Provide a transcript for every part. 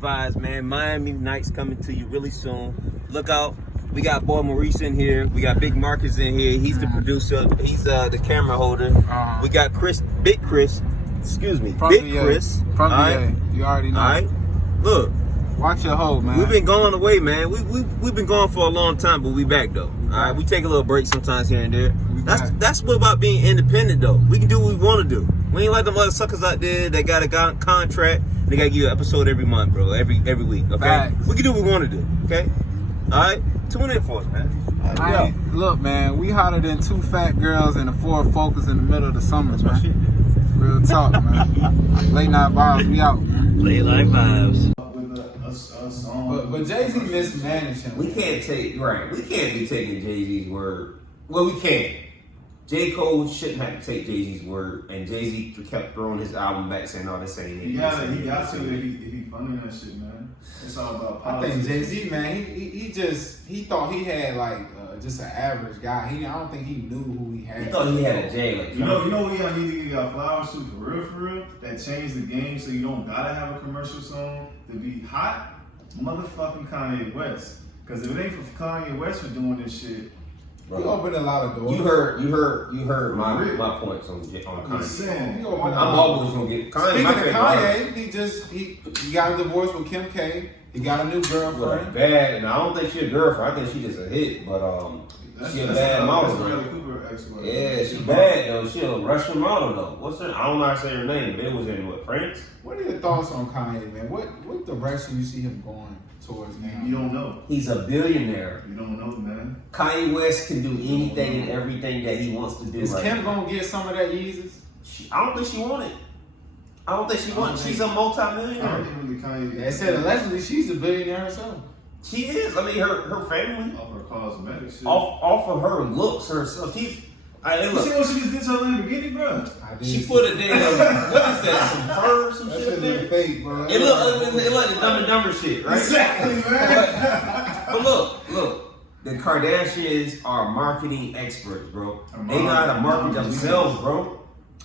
Vibes, man. Miami Nights coming to you really soon. Look out. We got boy Maurice in here. We got Big Marcus in here. He's the producer. He's the camera holder. We got Big Chris. Excuse me, Big Chris. From the you already know. All right. Look. Watch your hoe, man. We've been going away, man. We've been gone for a long time, but we back though. All right. We take a little break sometimes here and there. That's what about being independent though. We can do what we want to do. We ain't like them other suckers out there that got a contract. They gotta give you an episode every month, bro. Every week. Okay. Facts. We can do what we want to do. Okay. All right. Tune in for us, man. Look, man, we hotter than two fat girls in a Ford Focus in the middle of the summer, man. Real talk, man. Late night vibes, we out, man. Late night vibes. But Jay-Z mismanaged him. We can't be taking Jay-Z's word. Well, we can't. J. Cole shouldn't have to take Jay-Z's word, and Jay-Z kept throwing his album back saying, "Oh, this ain't it." He got to if he funding that shit, man. It's all about politics. I think Jay-Z, man, he thought he had like just an average guy. I don't think he knew who he had. He thought he had a Jay. Like, you know what y'all need to get y'all flowers to for real. That changed the game, so you don't gotta have a commercial song to be hot. Motherfucking Kanye West. Because if it ain't for Kanye West for doing this shit. He opened a lot of doors. You heard my points on Kanye. I'm always gonna get Kanye. Speaking of Kanye, he got a divorce with Kim K. He got a new girlfriend. Bad, and I don't think she a girlfriend. I think she just a hit, but she a bad model. Yeah, she bad though. She a Russian model though. What's her? I don't know how to say her name, but it was in France. What are your thoughts on Kanye, man? What direction you see him going towards now? You don't know. He's a billionaire. You don't know, man. Kanye West can do anything and everything that he wants to do. Is Kim gonna get some of that Yeezus? I don't think she wanted. She's a multi-millionaire. I don't think really Kanye. They said allegedly she's a billionaire herself. She is. I mean, her family. Off her cosmetics shit. Off of her looks, herself. You see what she just did to her Lamborghini, bro? She put a damn, what is that, some fur, some shit in there? Fake, bro. It look like the Dumb and Dumber shit, right? Exactly, man. But look, the Kardashians are marketing experts, bro. They know how to market themselves, bro.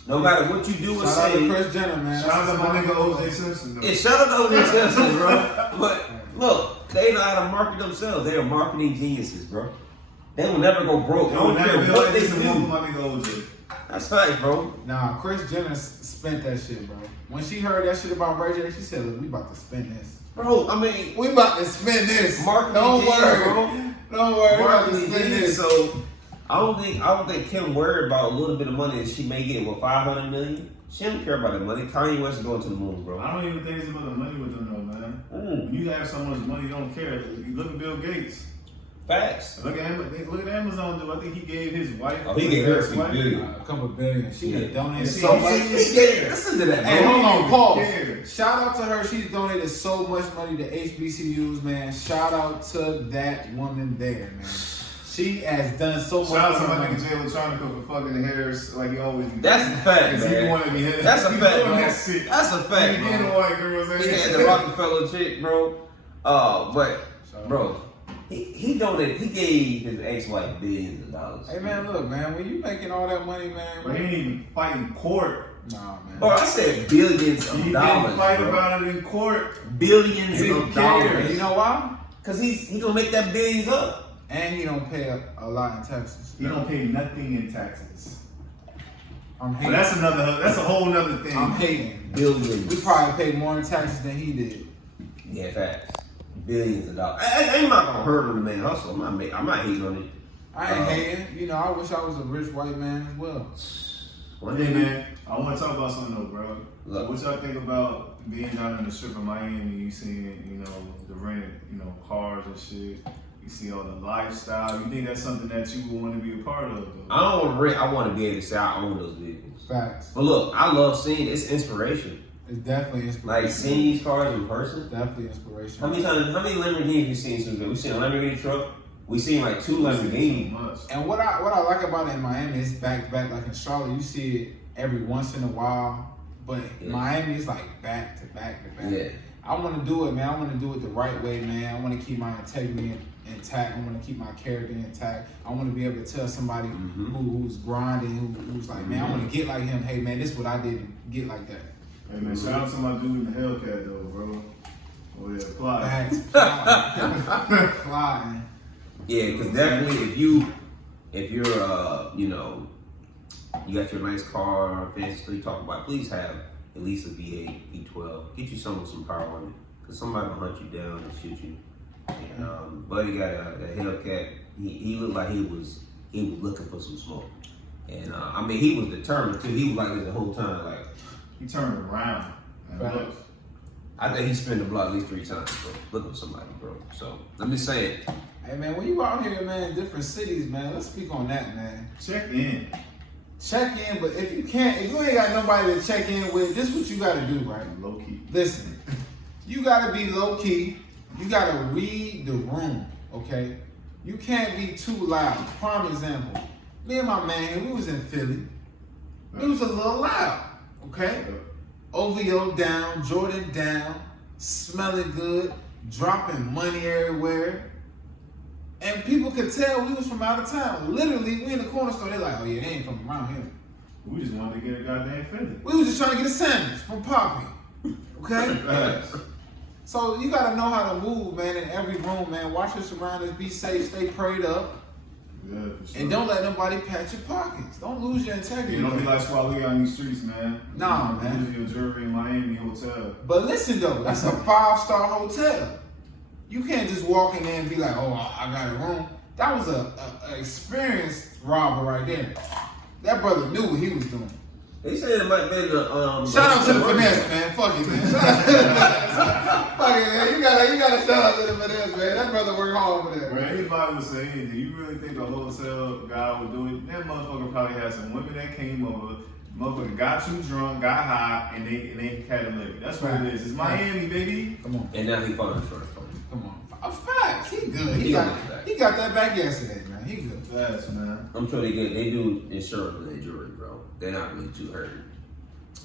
No matter what you do or say. Shout out to Kris Jenner, man. Shout out to my nigga O.J. Simpson, though. Yeah, shout out to O.J. Simpson, bro. But look, they know how to market themselves. They are marketing geniuses, bro. They will never go broke. I don't care what they do. That's right, bro. Nah, Kris Jenner spent that shit, bro. When she heard that shit about Ray J, she said, "Look, we about to spend this." Bro, I mean, we about to spend this. Marketing, don't worry, bro. Don't worry, marketing we about to spend this. So I don't think Kim worried about a little bit of money that she may get with $500 million. She don't care about the money. Kanye West is going to the moon, bro. I don't even think it's about the money with them, though, man. When you have so much money, you don't care. You look at Bill Gates. Facts. Look at Amazon, though. I think he gave his wife. Oh, he gave her a couple billion. She donated so much. Listen to that, man. Hey, hold on, pause. Shout out to her. She's donated so much money to HBCUs, man. Shout out to that woman there, man. She has done so much. Shout out to my nigga Jay Electronica for fucking Harris like he always do. That's a fact, man. That's a fact, man. That's a fact, bro. He the white girls. He had the Rockefeller chick, bro. But, bro. He donated. He gave his ex-wife billions of dollars. Hey man, look, man. When you making all that money, man, but he ain't even fighting court. Nah, man. Bro, I said billions of dollars. He didn't fight about it in court. Billions of dollars. You know why? Cause he gonna make that billions up. And he don't pay a lot in taxes. He don't pay nothing in taxes. I'm hating. But that's a whole nother thing. I'm hating. Billions. We probably paid more in taxes than he did. Yeah, facts. Billions of dollars. I'm not gonna hurt on the man hustle. I'm not hating on it. I ain't hating. You know, I wish I was a rich white man as well. One day, man, I want to talk about something though, bro. Look. What y'all think about being down in the strip of Miami? You seeing, the rented, cars and shit. You see all the lifestyle. You think that's something that you would want to be a part of, though? I don't want to rent. I want to be able to say I own those vehicles. Facts. But look, I love seeing it's inspiration. It's definitely inspiration. Like seeing these cars in person. Definitely inspiration. How many Lamborghinis you seen since then? We seen a Lamborghini truck. We seen like 2 Lamborghinis. And what I like about it in Miami is back to back. Like in Charlotte, you see it every once in a while, but Miami is like back to back to back. Yeah. I want to do it, man. I want to do it the right way, man. I want to keep my integrity intact. I want to keep my character intact. I want to be able to tell somebody who's grinding, who's like, man, I want to get like him. Hey, man, this is what I did to get like that. Hey, man, shout out to my dude in the Hellcat, though, bro. Oh yeah, plot. Facts. Plotting. Yeah, because definitely if you're you know, you got your nice car, fancy talk about, please have at least a V8, V12. Get you some power on it, because somebody will hunt you down and shoot you. And Buddy got a Hellcat. He looked like he was looking for some smoke. And I mean, he was determined too. He was like this the whole time. Like, He turned around and looked. I think he spent the block at least 3 times, bro, looking for somebody, bro. So I'm just saying. Hey man, when you out here, man, in different cities, man, let's speak on that, man. Check in. Check in, but if you ain't got nobody to check in with, this is what you gotta do, right? Low key. Listen, you gotta be low key. You gotta read the room, okay? You can't be too loud. Prime example, me and my man, we was in Philly. We was a little loud, okay? OVO down, Jordan down, smelling good, dropping money everywhere. And people could tell we was from out of town. Literally, we in the corner store, they're like, oh yeah, they ain't from around here. We just wanted to get a goddamn Philly. We was just trying to get a sandwich from Poppy, okay? So you gotta know how to move, man, in every room, man. Watch your surroundings, be safe, stay prayed up. Yeah, for sure. And don't let nobody pat your pockets. Don't lose your integrity. You don't be like Swally on these streets, man. Nah, man. Losing your jewelry in Miami hotel. But listen though, that's a 5-star hotel. You can't just walk in there and be like, oh, I got a room. That was a experienced robber right there. That brother knew what he was doing. They said it might be the Shout out to the finesse, man. Fuck it, man. Shout out to the finesse. Fuck it, man. You gotta shout out to the finesse, man. That brother worked hard for that. When anybody would say anything, you really think a hotel guy would do it? That motherfucker probably had some women that came over. Motherfucker got too drunk, got high, and they had a lick. That's what it is. It's Miami, baby. Come on. And now he found insurance company. Come on. Facts. He good. He got that back yesterday, man. He good. That's man. I'm sure they do insurance with their jewelry, bro. They're not really too hurt.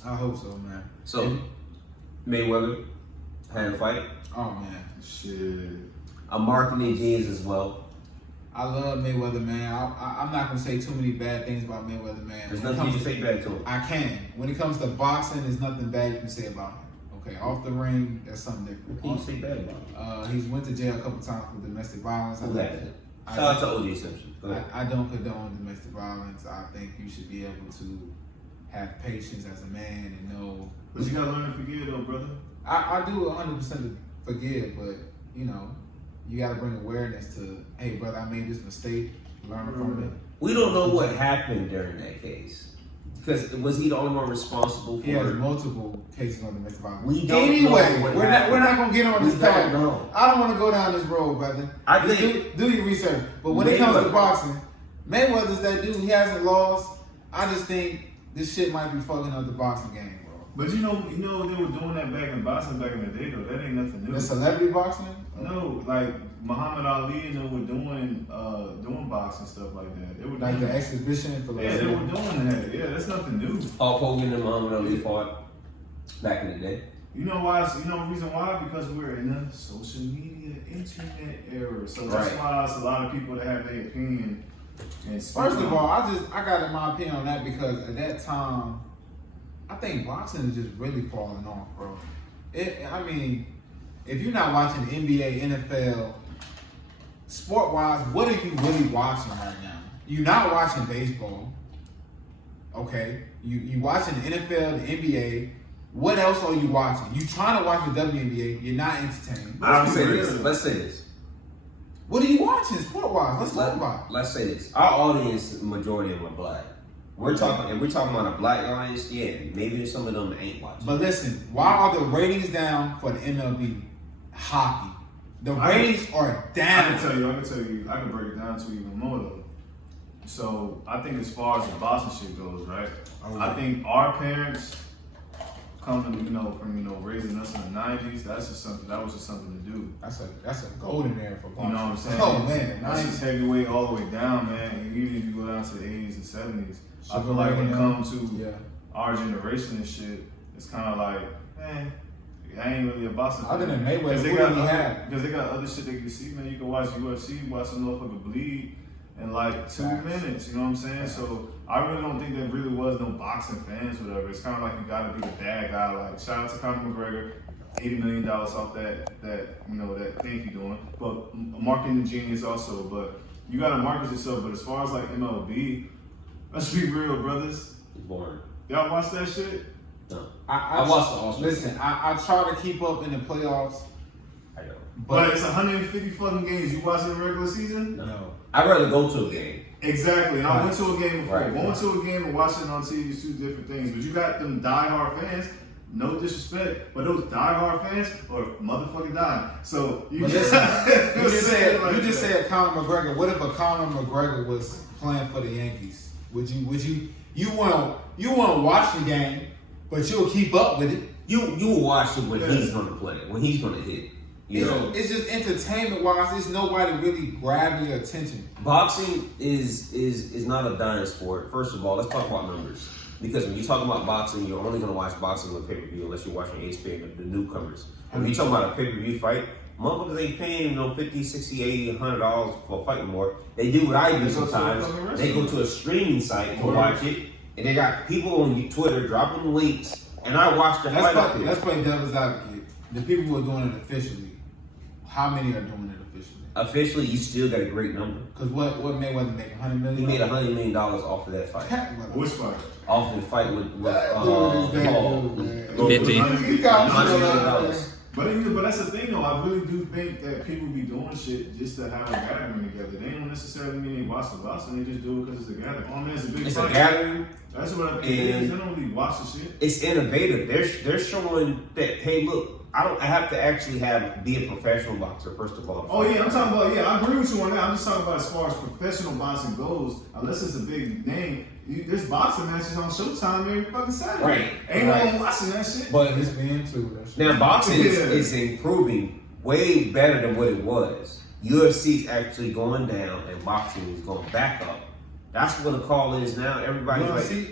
I hope so, man. So Mayweather had a fight. Oh man. Shit. I'm marketing jeans as well. I love Mayweather, man. I'm not gonna say too many bad things about Mayweather, man. There's nothing you can say bad to him. I can. When it comes to boxing, there's nothing bad you can say about him. Okay, off the ring, that's something different. What can you say bad about him? He's went to jail a couple times for domestic violence. Who hasn't? Shout out to O.J. Simpson. Go ahead. I don't condone domestic violence. I think you should be able to have patience as a man and know. But you gotta learn to forgive though, brother. I do 100% forgive, but you know, you gotta bring awareness to, hey brother, I made this mistake, learn from it. We don't know what happened during that case. Because was he the only one responsible for He has it? multiple cases on domestic violence. We don't anyway, know what we're not gonna get on this path. No. I don't want to go down this road, brother. I think do your research. But when it comes to boxing, Mayweather's that dude. He hasn't lost. I just think this shit might be fucking up the boxing game, bro. But you know they were doing that back in boxing back in the day though. That ain't nothing new. The celebrity boxing? No, like Muhammad Ali and them were doing boxing stuff like that. They were Like doing the exhibition for yeah, they were doing that. Yeah, that's nothing new. Hulk Hogan and Muhammad Ali fought back in the day. You know why? You know the reason why? Because we're in a social media internet era. So that's why it's a lot of people that have their opinion. And First of all, I got my opinion on that because at that time, I think boxing is just really falling off, bro. I mean, if you're not watching NBA, NFL, sport-wise, what are you really watching right now? You're not watching baseball, okay? You watching the NFL, the NBA. What else are you watching? You trying to watch the WNBA, you're not entertained. I don't say this. Let's say this. What are you watching sport-wise? Let's talk about it. Let's say this. Our audience, majority of them are black. We're talking about a black audience. Yeah, maybe some of them ain't watching. But listen, why are the ratings down for the MLB hockey? The ratings are down. I can tell you, I can break it down to even more though. So I think as far as the boxing shit goes, right? I think our parents coming, from raising us in the '90s, that was just something to do. That's a golden era for boxing. You know what I'm saying? Oh man, that's just heavyweight all the way down, man. And even if you go down to the '80s and '70s, I feel like when it comes to our generation and shit, it's kind of like, man, I ain't really a boxing fan. Other than Mayweather, because they got other shit they can see, man. You can watch UFC, watch a motherfucker bleed in like 2 minutes. You know what I'm saying? So I really don't think there really was no boxing fans, whatever. It's kind of like you got to be the bad guy. Like shout out to Conor McGregor. $80 million off that you know that thing you're doing. But marketing genius also. But you gotta market yourself. But as far as like MLB, let's be real, brothers. It's boring. Y'all watch that shit? No. I watched the All-Star. Listen, I try to keep up in the playoffs. I know. But it's 150 fucking games. You watch in the regular season? No. I'd rather go to a game. Exactly. And I went to a game before. Right. Going to a game and watching it on TV is two different things. But you got them diehard fans. No disrespect, but those diehard fans are motherfucking dying. So you just said Conor McGregor. What if a Conor McGregor was playing for the Yankees? Would you want to watch the game, but you'll keep up with it? You will watch it when he's going to play, when he's going to hit. You know, It's just entertainment wise. There's nobody really grabbing your attention. boxing is not a dying sport. First of all, let's talk about numbers. Because when you talk about boxing, you're only going to watch boxing on pay-per-view unless you're watching ESPN, the newcomers. When you talking about a pay-per-view fight, motherfuckers ain't paying, $50, $60, $80, $100 for a fight anymore. They do what I do sometimes. They go to a streaming site to watch it, and they got people on Twitter dropping links, and I watch the fight up there. Let's play devil's advocate. The people who are doing it officially, how many are doing it officially? Officially, you still got a great number. Because what Mayweather make? $100 million? He made $100 million off of that fight. Which fight? Off the fight with Paul. $50. You got $100 million. But that's the thing though. I really do think that people be doing shit just to have a gathering together. They don't necessarily mean they watch the boxing. They just do it because it's a gathering. Oh man, it's a big It's fight. a gathering. That's what I think. It is. They don't really watch the shit. It's innovative. They're showing that, hey, look, I have to actually be a professional boxer first of all. Oh yeah, I'm talking about I agree with you on that. I'm just talking about as far as professional boxing goes. Unless it's a big name, there's boxing matches on Showtime every fucking Saturday. Right. Ain't no one watching that shit. But It's being too. That shit. now boxing is improving way better than what it was. UFC is actually going down and boxing is going back up. That's what the call is now. Everybody's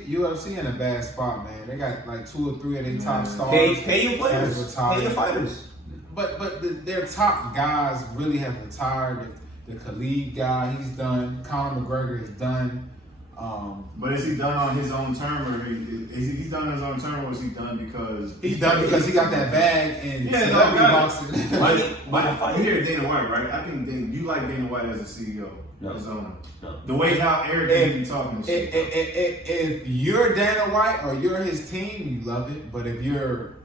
UFC in a bad spot, man. They got like 2 or 3 of their top stars. pay your players, retired. pay your fighters. But their top guys really have retired. The Khalid guy, he's done. Conor McGregor is done. But is he done on his own term, or is he done on his own term, or is he done because he's done because he got that bag and celebrity boxing? But you hear Dana White, right? I think you like Dana White as a CEO, No. his owner. No. The way how arrogant he be talking and shit. If you're Dana White or you're his team, you love it. But if you're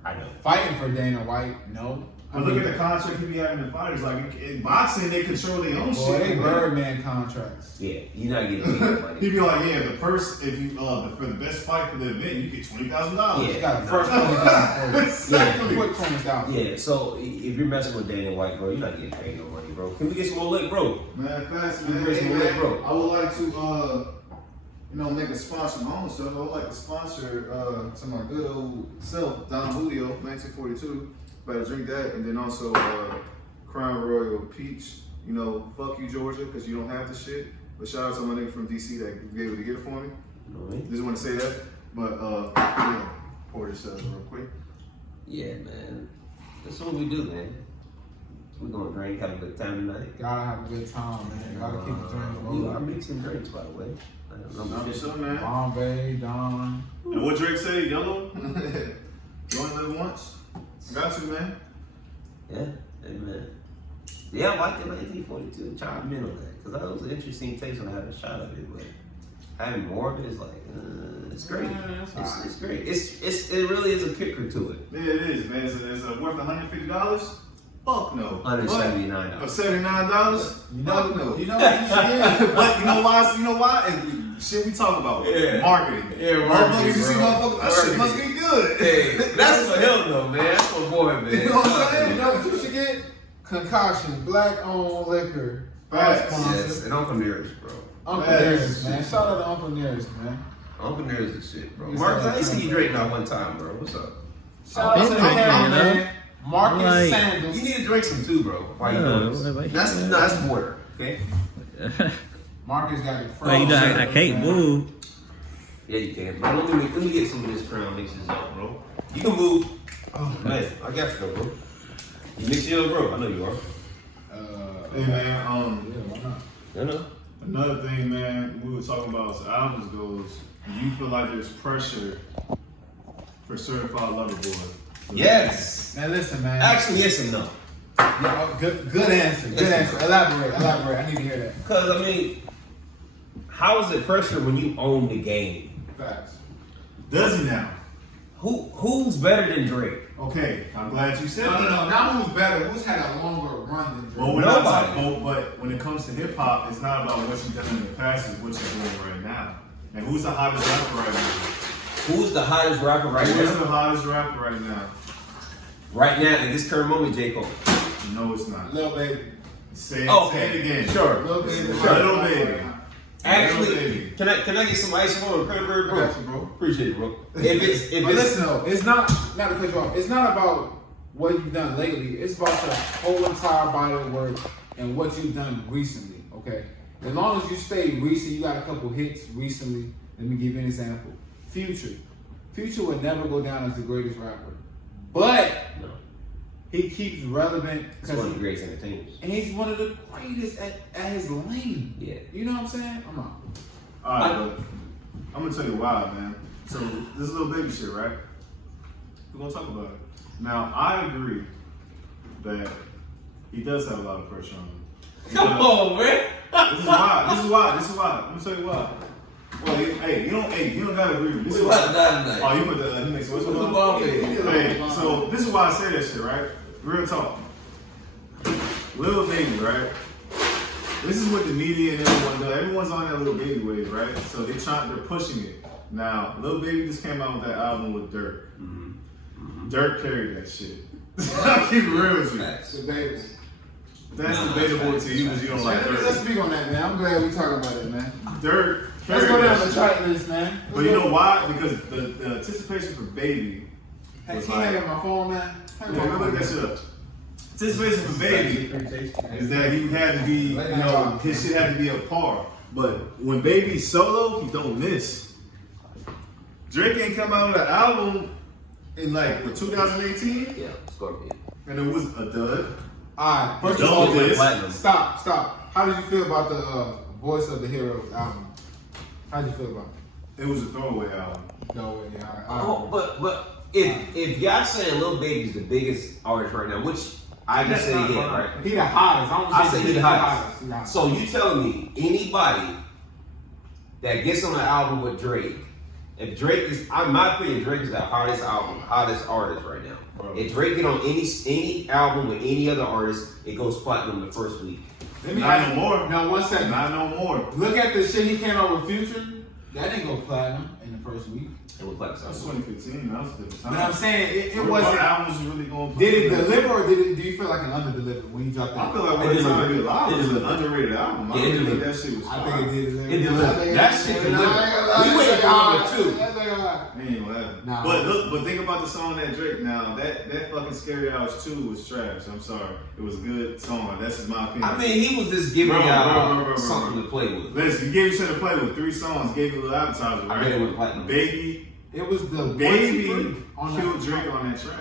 fighting for Dana White, no. But look at the contract he be having the fighters. Like in boxing, they control their own shit. They Birdman contracts. Yeah, you're not getting paid money. He be like, yeah, the purse, if you for the best fight for the event, you get $20,000. Yeah. You got the first $20,000. Exactly. Quick $20,000. Yeah, so if you're messing with Dana White, bro, you're not getting paid no money, bro. Can we get some more lick, bro? Man, fast, Can we man. get some more lick, bro? I would like to, make a sponsor my own stuff. I would like to sponsor to my good old self, Don Julio, 1942. Better drink that, and then also Crown Royal Peach. Fuck you, Georgia, because you don't have the shit. But shout out to my nigga from DC that be able to get it for me. Just want to say that. But pour this up real quick. Yeah, man. That's what we do, man. We're gonna drink, have a good time tonight. Gotta have a good time, man. Gotta keep the drink We rolling. are mixing drinks, by the way. I don't know. What's up, man? Bombay, Don. And what Drake say? Yellow? You only live once? Got you, man. Yeah, hey, man. Yeah, I like the 1942. Chime in on that, because that was an interesting taste when I had a shot of it. But having more of it is like, it's great. It's great. It really is a kicker to it. Yeah, it is, man. Is it worth $150? Fuck no. $179. Or $79? Fuck no. You know what you should get? But you know why? You know why? And shit we talk about. Yeah. Marketing. Yeah, Motherfuckers, marketing, you see bro. motherfuckers, that shit must be good. Hey, that's for him though, man. That's for boy, man. You know what I'm saying? You know what you should get? Concoction, black-owned liquor. Facts. Yes, and Uncle Nearest, bro. Uncle Facts. Nearest, man. Shout out to Uncle Nearest, man. Uncle Nearest is shit, bro. Yes, Marcus, sir. I ain't seen you drink that one time, bro. What's up? Shout out to the man. Marcus Like- Sanders. You need to drink some too, bro. Why you doing this? That's water, okay? Marcus got the first. Well, I can't move. Yeah, you can. Bro, let me get some of this Crown mixes up, bro. You can move. Oh man, I got you, though, bro. You mix it up, bro. I know you are. Hey, man. Yeah, why not? I know. Another thing, man, we were talking about as albums goes, do you feel like there's pressure for Certified Lover Boy? Yes. Now listen, man. Actually, yes and no. Yeah, good answer. Good answer. Elaborate. I need to hear that. Because, I mean, how is it pressure when you own the game? Facts. Does he now? Who's better than Drake? Okay, I'm glad you said No. that. Not who's better. Who's had a longer run than Drake? Well, Nobody. but when it comes to hip hop, it's not about what you've done in the past, it's what you're doing right now. And who's the hottest rapper right now? Who's the hottest rapper right Who's now? the hottest rapper right now? Right now, in this current moment, J. Cole. No, it's not. Lil Baby. Say it, Oh, say it again. Sure. Lil Baby. Little Baby. Actually, Baby. can I get some ice on cranberry, bro? I got you, bro. Appreciate it, bro. But listen though, it's not to cut you off. It's not about what you've done lately. It's about the whole entire body of work and what you've done recently. Okay, as long as you stay recent, you got a couple hits recently. Let me give you an example. Future would never go down as the greatest rapper, but No. he keeps relevant He's one of the because greatest entertainers. and he's one of the greatest at his lane. Yeah. You know what I'm saying? I'm out. Alright, but I'm gonna tell you why, man. So this Little Baby shit, right? We're gonna talk about it. Now I agree that he does have a lot of pressure on him. Come on, man. This is why. Let me tell you why. Well, you don't gotta agree with me. This is why. Tonight. Oh, you put the next one. What's the ball game? Hey, so this is why I say that shit, right? Real talk. Little Baby, right? This is what the media and everyone does. Everyone's on that Little Baby wave, right? So they're pushing it. Now, Little Baby just came out with that album with Dirk. Dirk carried that shit. I'll keep it real with you. Facts. The baby. That's No, debatable that's to you because you don't like Let's Dirk. speak on that, man. I'm glad we talking about it, man. Dirk Let's carried go down that the shit. track list, man. But you know why? Because the anticipation for Baby Hey, was can you like, have my phone, man? yeah, look that shit up. Anticipation for Baby is that he had to be, you know, his shit had to be a par. But when Baby's solo, he don't miss. Drake ain't come out with an album in like what, 2018, Yeah, Scorpion. and it was a dud. Alright, first of Don't all, miss. Platinum. stop. How did you feel about the Voice of the Heroes album? How did you feel about It was a throwaway album. it? No, yeah, Oh, but if y'all saying Lil Baby's the biggest artist right now, which I can say yeah, right? He the hottest. I say he the hottest. He the hottest. So you telling me anybody that gets on an album with Drake, if Drake is, in my opinion, Drake is the hottest artist right now. Bro. If Drake get on any album with any other artist, it goes platinum the first week. Let me Not ask no you- more. No, 1 second. Not no more. Look at the shit he came out with Future. That didn't go platinum in the first week. It was platinum. That's 2015. That was a different time. But I'm saying it What wasn't. albums you really going? Did it deliver or do you feel like an under-delivered when you dropped that? I feel like It What did Time to Be deliver. Alive It was an delivered. underrated album. I Yeah, it think delivered. that shit was I fire. think it did deliver. It delivered. That shit delivered. We waited for number 2. Ain't gonna happen. Nah. But think about the song that Drake now. That fucking Scary Hours 2 was trash. I'm sorry. It was a good song. That's just my opinion. I mean, he was just giving Bro, y'all bro. something to play with. Listen, he gave you something to play with. 3 songs, gave you a little appetizer, I right? bet it went platinum. Baby, It was the Baby on killed that. Drake on that track.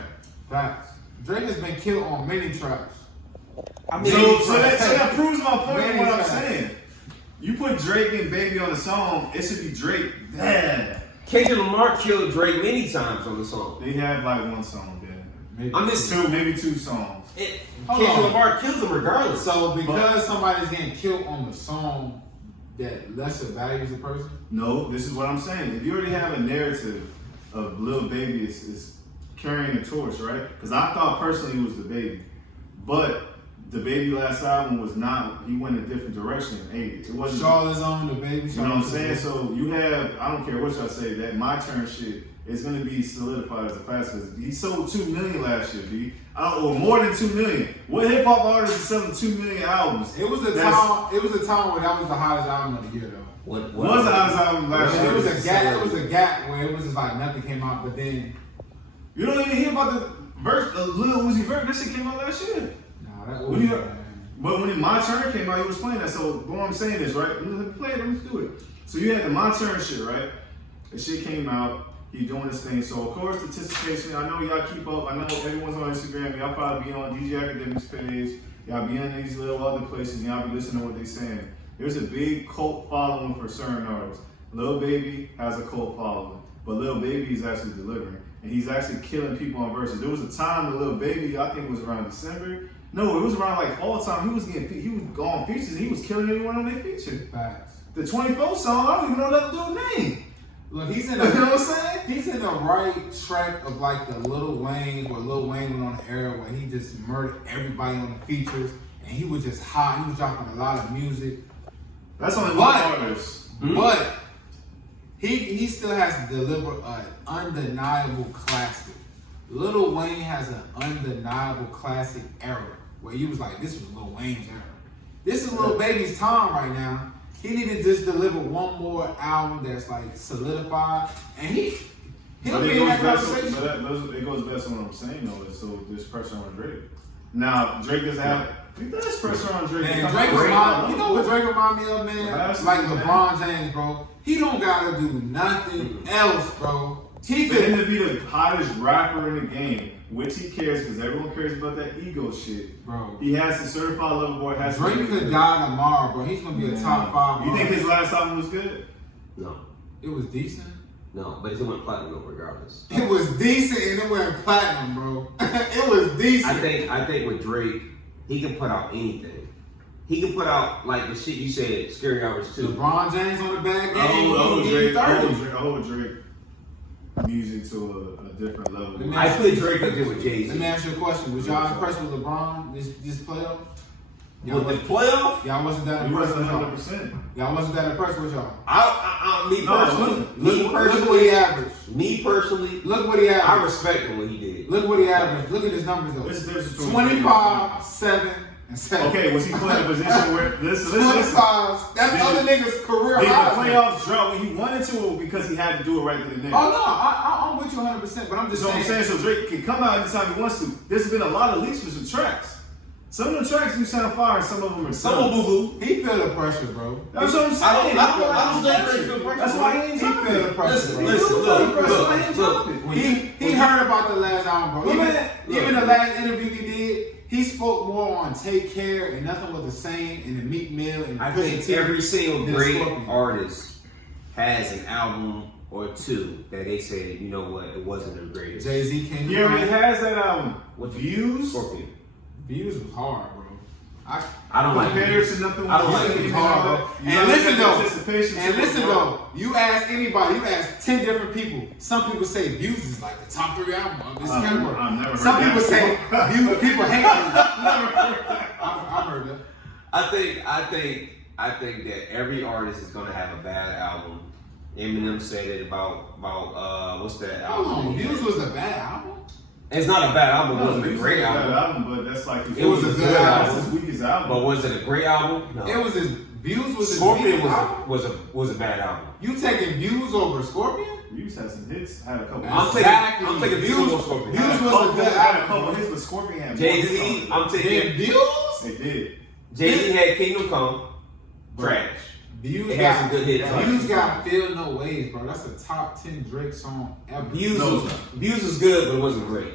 Facts. Drake has been killed on many tracks. I mean, So that proves my point Many of what I'm tracks. saying. You put Drake and Baby on a song, it should be Drake. Yeah. Kendrick Lamar killed Drake many times on the song. They have like one song, yeah. Maybe. I miss Maybe two songs. Hold Kendrick on. Lamar kills him regardless. So because somebody's getting killed on the song, that lesser values a person. No, this is what I'm saying. If you already have a narrative of Lil Baby is carrying a torch, right? Because I thought personally it was the Baby, but the Baby last album was not. He went a different direction. Hey, it wasn't. Charlotte's on the Baby. You know what I'm saying? So you have. I don't care what y'all say. That My Turn shit is gonna be solidified as a fact because he sold 2 million last year, B. Or more than 2 million. What hip hop artist is selling 2 million albums? It was a That's- time. It was a time where that was the hottest album of the year, though. What Was the hottest album last There year? was a gap. There was a gap where it was just like nothing came out, but then You don't even hear about the verse, Lil Uzi Vert. That shit came out last year. nah, that When was. you- But when My Turn came out, he was playing that. So what I'm saying is, right? Let's play it. Let's do it. So you had the My Turn shit, right? The shit came out. He doing this thing. So of course, anticipation. I know y'all keep up. I know everyone's on Instagram. Y'all probably be on DJ Academics page. Y'all be on these little other places. Y'all be listening to what they saying. There's a big cult following for certain artists. Lil Baby has a cult following, but Lil Baby is actually delivering. and he's actually killing people on verses. There was a time the little baby, I think it was around December. No, it was around like fall time. He was going on features and he was killing everyone on their feature. Facts. The 24 song, I don't even know that dude's name. Look, he's in You know what I'm saying? He's in the right track of like the Lil Wayne, where Lil Wayne went on the era where he just murdered everybody on the features, and he was just hot. He was dropping a lot of music. That's only one artist. But he still has to deliver an undeniable classic. Lil Wayne has an undeniable classic era where he was like, this was Lil Wayne's era. This is Lil Baby's time right now. He needed to just deliver one more album that's like solidified, and he'll be in that conversation. It goes back to what I'm saying though. Is so there's pressure on Drake. Now Drake doesn't have. There's pressure on Drake. Man, Drake you know what Drake remind me of, man? Like LeBron James, bro. He don't gotta do nothing else, bro. For him to be the hottest rapper in the game, which he cares because everyone cares about that ego shit. Bro. He has to certify lover boy. Drake could die tomorrow, bro. He's gonna be a top 5. You think his last album was good? No. It was decent? No, but it went platinum regardless. It was decent and it went platinum, bro. It was decent. I think with Drake, he can put out anything. He can put out like the shit you said, Scary Hours too. LeBron James on the bad game. I hold Drake music to a different level. I put Drake up there with Jay-Z. Let me ask you a question. Was y'all impressed with LeBron this playoff? With the playoff? Y'all wasn't that He impressed wasn't with y'all? 100%. Y'all wasn't that impressed with y'all? Me personally, look what he averaged. Me personally, Look what he averaged. I respect what he did. Look what he averaged. Look at his numbers though. This is the difference between 25, 7, and 7. Okay, was he playing a position where listen? 25. That's other niggas' career Did the high. playoffs drop when he wanted to, or because he had to do it right then and there? Oh no, I'm with you 100%, but I'm just So I'm saying, so Drake can come out anytime he wants to. There's been a lot of leaks for some tracks. Some of the tracks do sound fire, and some of them are boo-boo. He feel the pressure, bro. That's what I'm saying. I don't think Drake feel pressure. That's why he ain't He dropping feel the it. pressure, bro. Look. He heard about the last album, bro. Even the last interview he did, he spoke more on Take Care and Nothing Was the Same and the Meek Mill and I think every single than great Scorpion. artist has an album or two that they said, you know what, it wasn't the greatest. Jay-Z came. He already has that album. What Views? Scorpion. Views was hard, bro. I don't like Compared Views. to Nothing I don't Was like the Views. Same. And listen though, you ask anybody, you ask 10 different people. Some people say Views is like the top 3 album of this category. I've never heard Some that. people say Views, people hate it. I've heard that. I think that every artist is gonna have a bad album. Eminem said it about what's that album? Views was a bad album. It's not a bad album. It wasn't a Views great was a bad album. but that's like It was a good album. That's his weakest album. But was it a great album? No. It was his Views was his Scorpion weakest album. was a bad album. You taking Views over Scorpion? Views had some hits. Had a couple. I'm taking Views over Scorpion. Views was a good had a album. couple hits, but Scorpion had Jay-Z, I'm taking Views? They did. Jay-Z had Kingdom Come. Trash. Views It had some good hits. Views got Feel No Ways, bro. That's a top 10 Drake song ever. Views was good, but it wasn't great.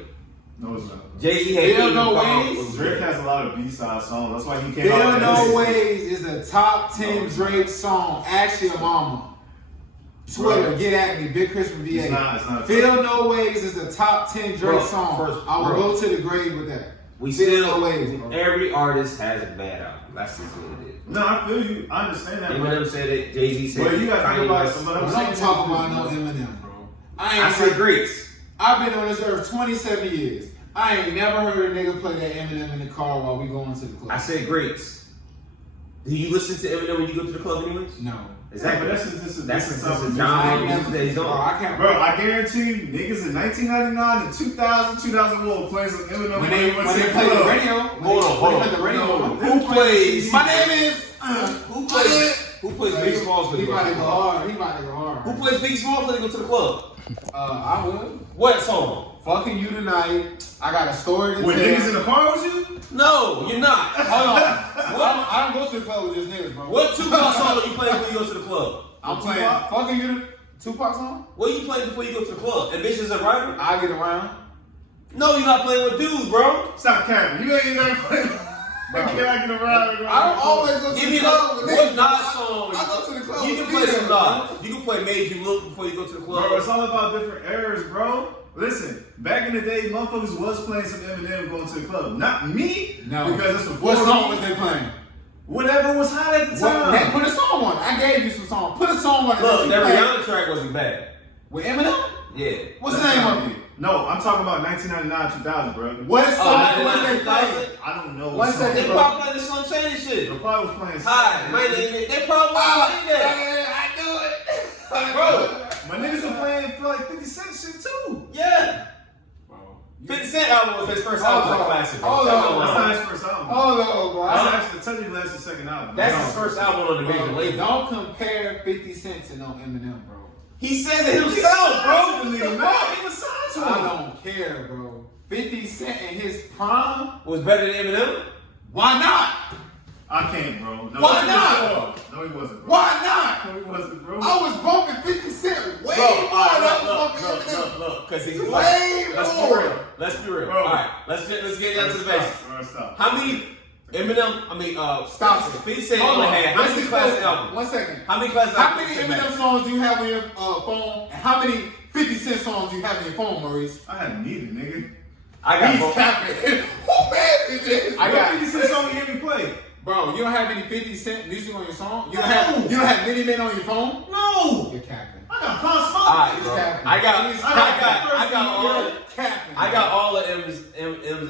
No, it's not. Jay-Z had Feel Kingdom No Come. Ways? was Drake great. has a lot of B-side songs. That's why he came Feel out. No Ways is a top 10 Drake song. Ask your mama. Twitter, get at me, Big Chris from VA. It's not. Feel No Ways is a top 10 Drake Bro, song. first, I will bro. go to the grave with that. We Feel still, No Ways, bro. every artist has a bad album. That's just what it is. No, I feel you. I understand that. Eminem said it. Jay-Z said But it. you got to think Kanye about West. it. But I'm I'm not saying talking about no Eminem, bro. I said greats. I've been on this earth 27 years. I ain't never heard a nigga play that Eminem in the car while we going to the club. I said greats. Do you listen to Eminem when you go to the club anyways? No. Exactly. But that's a something genre I ain't that he's bro, on. I can't. Bro, I guarantee you, niggas in 1999 and 2000, 2001 playing some Eminem When they went to play the club. radio, Hold on. when they play the radio, Who plays? my name is. Who plays Biggie Smalls when He they go about to to the go club? hard. He about to go hard. Who plays Biggie Smalls when they go to the club? I would. What song? Fucking you tonight. I got a story to When tell. niggas in the car with you? No, you're not. Hold on. I don't go to the club with just niggas, bro. What Tupac song are you playing when you go to the club? I'm playing fucking you. Tupac song? What are you playing before you go to the club? Ambitions and Rival? I get around. No, you're not playing with dudes, bro. Stop capping. You ain't even playing. Can I get around? I don't always go to Give the me club with what niggas. Nas song? I go to the club You with can play some niggas, Nas. You can What made you look before you go to the club? Bro, it's all about different eras, bro. Listen, back in the day, motherfuckers was playing some Eminem going to the club. Not me, No. because it's a What song was they playing? Whatever was hot at the time. Hey, put a song on. I gave you some song. Put a song on. Look, that Rihanna track wasn't bad. With Eminem? Yeah. What's the name of it? No, I'm talking about 1999, 2000, bro. What song was they 99, playing? I don't know. One second, They bro. probably played the Slim Shady shit. They probably was playing. Hi, my name is. They probably was playing that. I knew it. Bro. My niggas were playing for like 50 Cent shit too. Yeah. 50 Cent album was his first album, like classic. Bro. Hold on. That's not his first album. Hold on, bro. That's actually technically that's his second album. That's his first album on the major Bro, label. don't compare 50 Cent to no Eminem, bro. He said it himself, bro. He was signed to I him. don't care, bro. 50 Cent in his prime? Was better than Eminem? Why not? I can't, bro. No, Why he not? wasn't. No, he wasn't, bro. Why not? No, he wasn't, bro. I was bumping 50 Cent way Bro, more than I was bumping Eminem. look, because he's Way Let's be more. real. Let's be real. Bro. All right, let's get down to the basics. Bro, stop. How many Eminem? Stop it. 50 Cent Hold only on. had how Let's many just classic go- albums? 1 second. How many classic How albums? many 50 Cent Eminem had? songs do you have on your phone? And how many 50 Cent songs do you have on your phone, Maurice? I had neither, nigga. I got He's both. capping. Who bad is this? I got- 50 Cent song you hear me play. Bro, you don't have any 50 Cent music on your song? You don't No. have Mini Men on your phone? No. You're capping. I got Pop Smoke. All right, He's bro. capping. I got all of M's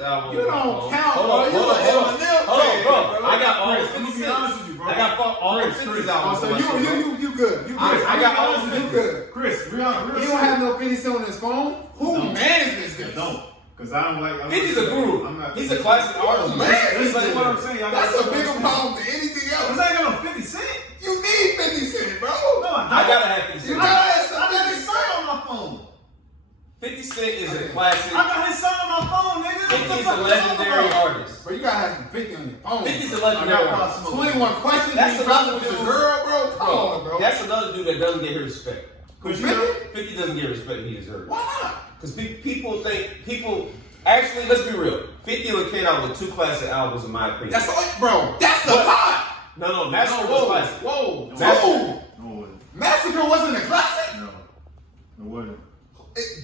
albums. You don't count, Hold bro. on, You hold on, an hold on. Eminem Hold on, fan, bro. bro. I got all Chris, of let me 50 be Cent. honest with you, bro. I got all of Chris, 50 Chris. albums. Oh, so on my shit, bro. you good. You good. I got all of you 50. good. Chris, real He don't have no 50 Cent on his phone? Who Don't. manages this? Don't. Because I don't like. 50's a guru. I'm not. He's a classic artist. Man, That's like what I'm saying. That's a bigger problem than anything else. Because I ain't got no 50 Cent. You need 50 Cent, bro. No, I gotta have 50 You Cent. gotta have I some got 50 his Cent. son on my phone. 50 Cent is a classic. I got his son on my phone, nigga. 50's a legendary artist. Bro, you gotta have some 50 on your phone. 50's a bro. legendary I got artist. Pop Smoke. 21 questions. That's you another with the dude. girl, bro. Come on, bro. That's another dude that doesn't get his respect. Cause 50 doesn't get respect he deserves. Why not? Because people actually, let's be real. 50 only came out with 2 classic albums in my opinion. That's all, bro. That's a lot. No, Massacre was classic. Whoa. No, it wasn't. Massacre wasn't a classic. No, it wasn't.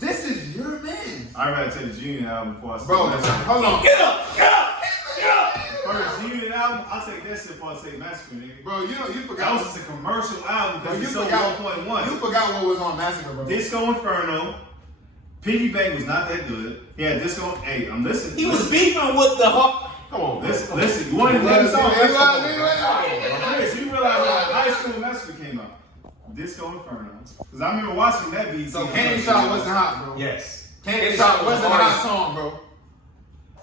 This is your man. I'd rather take the G-Unit album before I see Bro, Massacre. hold on. Get up! First G-Unit album, I'll take that shit before I take Massacre, nigga. Bro, you That forgot. was just a commercial album Bro, because you it's sold forgot. 1.1. You forgot what was on Massacre, bro. Disco Inferno. Piggy Bank was not that good. Yeah, Disco. Hey, I'm listening. He was beefing with the Hawk. Come on, bro. Listen. You want to hear the song? Hey, Chris, you realize when High School Massacre came out? Disco Inferno. Because I remember watching that beat. So Candy Shop wasn't hot, bro. Yes. Candy Shop wasn't a hot song, bro.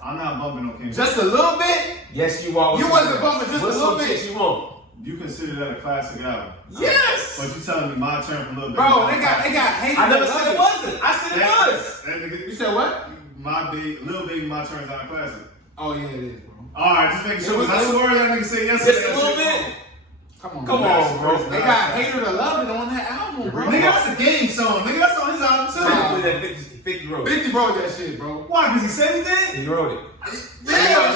I'm not bumping no Candy Just a little bit. Yes, you are. You wasn't bumping just a What's little some bit. shit you want? You consider that a classic album? Yes. But you telling me my turn for a little bit? Bro, they got hated. I never said it wasn't. I said it was. That nigga, You said what? Little Baby, my turn's not a classic. Oh yeah, it is, bro. All right, just making sure. It was- I swear that nigga said yes. Just to a that little shit. bit. Come on, Come on, bro. They got hated or loved it on that album, bro. Nigga, that's a game song. Nigga, that's on his album too. Nah. That 50 wrote. 50 wrote that shit, bro. Why? Because he said he did? He wrote it. Yeah,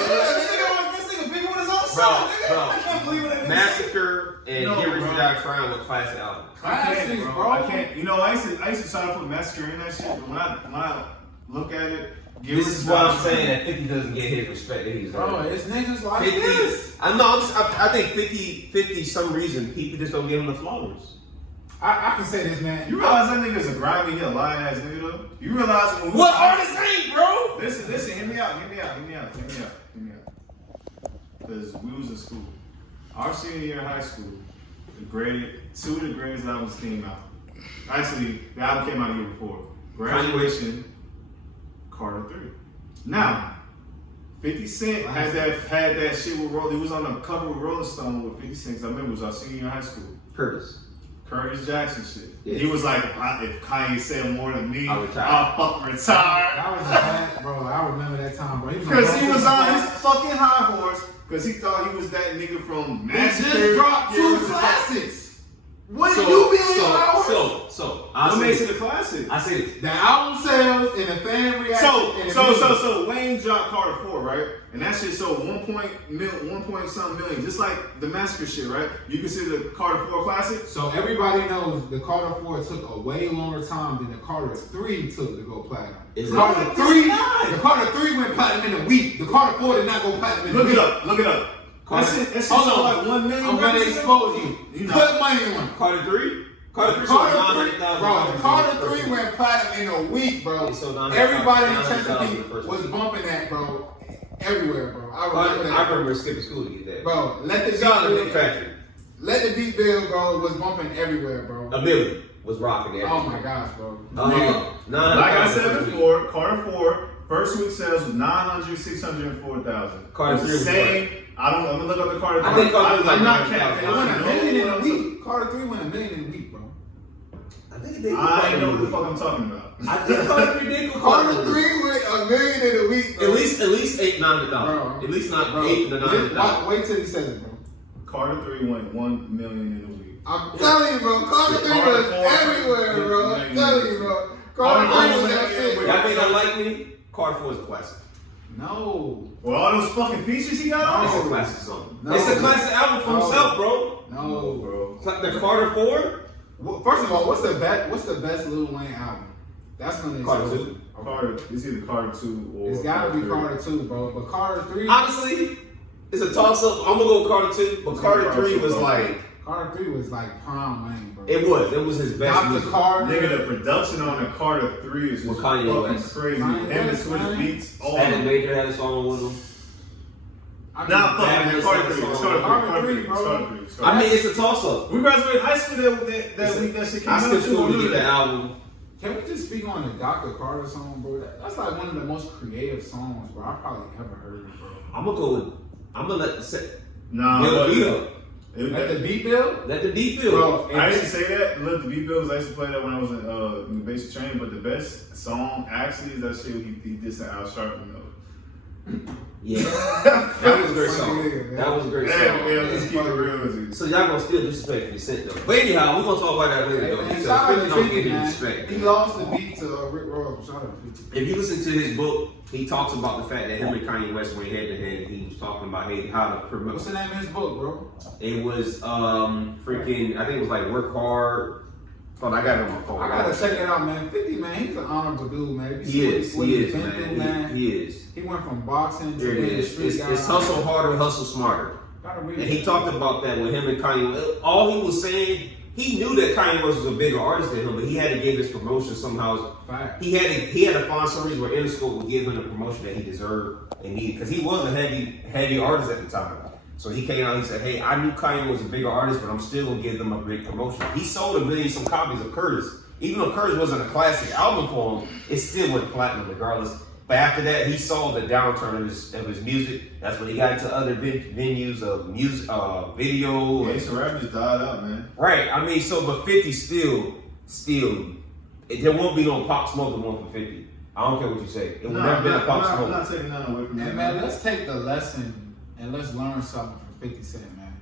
this nigga big with his own song, nigga. bro. I can't believe it. Massacre and No, Here Is bro. Your Die Trying with classic albums. I can't, Classics, bro. bro. I can't. You know, I used to try to put Massacre in that shit, but when I look at it, This is why I'm saying that 50 doesn't get his respect that he deserves. Bro, it's niggas like 50, this. I think 50, some reason, people just don't give him the flowers. I can say this, man. You realize that nigga's a grimy, he a lying ass nigga though? You realize when we What artist name, bro? Listen, hear me out. Because we was in school. Our senior year in high school, two of the greatest albums came out. Actually, the album came out the year before. Graduation, Carter 3. Now, 50 Cent had that shit with Rolling. He was on the cover with Rolling Stone with 50 Cent. I remember it was our senior year in high school. Curtis Jackson shit. Yeah. He was like, if Kanye said more than me, I'll retire. I'll fuck retire. That was bad, bro. I remember that time, bro. Because he was on his fucking high horse. Because he thought he was that nigga from He Massacre. just dropped two Yeah, classics. What do you mean, Howard? So What makes it a classic? I say this. The album sales and the fan reaction. and the So Wayne dropped Carter 4, right? And that shit sold 1 point something million, just like the Massacre shit, right? You consider the Carter 4 a classic? So everybody knows the Carter 4 took a way longer time than the Carter 3 took to go platinum. Is The it? Carter 3 went platinum in a week. The Carter 4 did not go platinum in a Look week. it up. That shit Hold sold on. like 1 million. I'm gonna expose you. You know. Put money on it. Carter 3? Carter 3 sold Carter 3, bro. $900,000. Carter 3 went platinum in a week, bro. It sold $900,000 Everybody in the Chesapeake first was week. bumping that, bro. Everywhere, bro. I remember that. I remember skipping school to get that. Bro, let the Shout out to Big beat Factory. let the beat build, bro, was bumping everywhere, bro. A million was rocking there. Oh my gosh, bro. Like I said before, Carter 4 first week sales was 900, 600, and 4,000. Carter 3 was same. I'm gonna look up the Carter 3. I think Carter 3 was like I'm not 9,000. capping. It went a I million in know a what week. Carter 3 went a million in a week, bro. I think they I ain't know what the fuck I'm talking about. I think Carter 3 did go Carter 3 went a million in a week, bro. At least $800, $900. Bro. At least not Bro. $8 to $900. Wait till he says it, bro. Carter 3 went 1 million in a week. I'm telling you, bro. Carter 3 Carter was 4 everywhere, bro. I'm telling you, bro. Carter 3 was that shit, bro. Y'all may not like me. Carter 4 is a classic. No. Well, all those fucking features he got on? It's No. a classic song. No. It's a classic album for No. himself, bro. No, bro. The Carter 4? Well, first of all, what's the best Lil Wayne album? That's gonna Carter expose 2. it. Okay. Carter, it's either Carter 2 or It's gotta be 3. Carter 2, bro. But Carter 3, Honestly, it's a toss up. I'm gonna go Carter 2, but Carter 3 was like, Carter 3 was like prime Wayne, bro. it was his best Dr. music. Carter. Nigga, the production on the Carter 3 is just With Kanye fucking West. crazy. Kanye Him and West, Switch man. beats, all Static of them. Major had a song with him. I mean, Nah, fuck Batman man, Carter 3. song. Carter 3, bro. Carter 3. I mean, it's a toss up. We graduated high school that week that shit came I out. still school to get that album. Can we just speak on the Dr. Carter song, bro? That's like one of the most creative songs, bro. I probably ever heard, bro. I'm gonna let the set. Nah, Build but the beat up. Let the beat build? Let the beat build. Bro, I used to say that. Look, the beat bills. I used to play that when I was in the basic training. But the best song actually is that shit he did to Al Sharpton though. Yeah, that was a great song. That was a great song. Yeah, let's keep it real with you. So y'all gonna still disrespect 50 Cent though. But anyhow, we're gonna talk about that later Hey, though. man, Because shout out 50 to don't 50, get any man. respect. He lost the beat to Rick Ross. Shout out to 50. If you listen to his book, he talks about the fact that him and Kanye West went head to head. He was talking about how to promote. What's the name of his book, bro? It was freaking. I think it was like Work Hard. Hold on, I got it on my phone. I gotta check it out, man. 50, man, he's an honorable dude, man. He is, What he's man. been through, He is. He went from boxing There to it being a is. street guy. It's hustle harder, hustle smarter. Gotta read And he it. talked about that with him and Kanye. All he was saying, he knew that Kanye West was a bigger artist than him, but he had to give his promotion somehow. Fact. He had to find some reason where Interscope would give him the promotion that he deserved and needed, because he was a heavy artist at the time. So he came out and said, "Hey, I knew Kanye was a bigger artist, but I'm still gonna give them a great promotion." He sold 1 million some copies of Curtis, even though Curtis wasn't a classic album for him. It still went platinum regardless. But after that, he saw the downturn of his music. That's when he got into other venues of music, video. Yeah, so rap just died out, man. Right. I mean, so but 50 still, there won't be no Pop Smoke one for 50. I don't care what you say. It would never been a Pop I'm Smoke. not taking nothing away from that. And man, let's take the lesson and let's learn something from 50 Cent, man.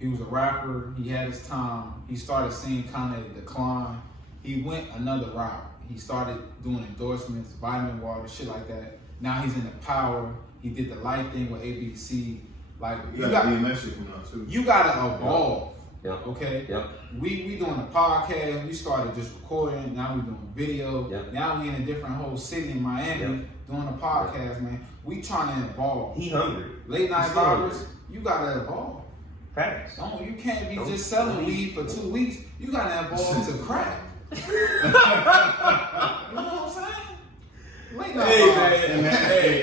He was a rapper. He had his time. He started seeing kind of decline. He went another route. He started doing endorsements, vitamin water, shit like that. Now he's in the power. He did the life thing with ABC. Like You got DMX shit coming out too. you gotta evolve. Yeah. Okay. Yeah. We doing a podcast. We started just recording. Now we doing video. Yeah. Now we in a different whole city in Miami doing a podcast, man. We trying to evolve. He hungry. Late night He's still vibers, you gotta evolve. Facts. No, you can't be Don't- just selling weed for 2 weeks. You gotta evolve to crack. You know what I'm saying? Late night Hey, vibes. man. Hey.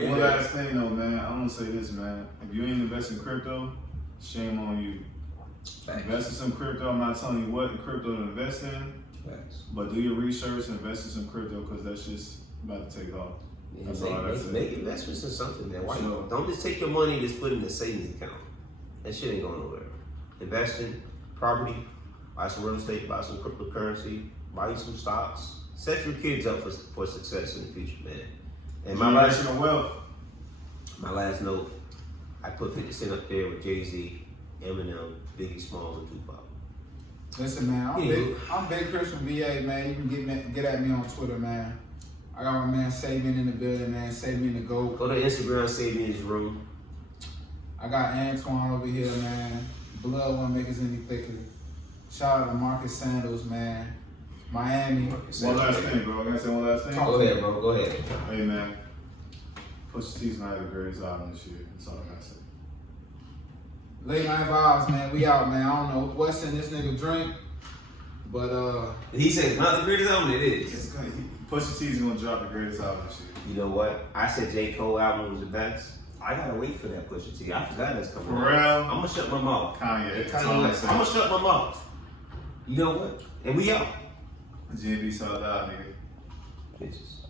Yeah, One last thing though, man. I want to say this, man. If you ain't invest in crypto, shame on you. Invest in some crypto. I'm not telling you what crypto to invest in, Facts. but do your research and invest in some crypto because that's just about to take off. Yeah, That's all that's make investments in something, man. Why Sure. don't just take your money and just put it in a savings account? That shit ain't going nowhere. Invest in property, buy some real estate, buy some cryptocurrency, buy you some stocks. Set your kids up for success in the future, man. And my last note, I put 50 Cent up there with Jay-Z, Eminem, Biggie Smalls, and Tupac. Listen, man, I'm Big Chris from VA, man. You can get at me on Twitter, man. I got my man Sabian in the building, man. Sabian the GOAT. Go to Instagram, Sabian's room. I got Antoine over here, man. Blood won't make us any thicker. Shout out to Marcus Sandals, man. Miami. One last thing, bro. I gotta say one last thing. Talk Go ahead, bro. Go ahead. Hey, man. Pusha T's not the greatest album this year. That's all I gotta say. Late night vibes, man. We out, man. I don't know what's in this nigga drink, but He said it's not the greatest album. It is. It's gonna, Pusha T's gonna drop the greatest album this year. You know what? I said J. Cole album was the best. I gotta wait for that Pusha T. I forgot that's coming. For real? I'm gonna shut my mouth. Kanye. That's all I say. I'm gonna shut my mouth. You know what? And we out. JB saw that, nigga. Bitches.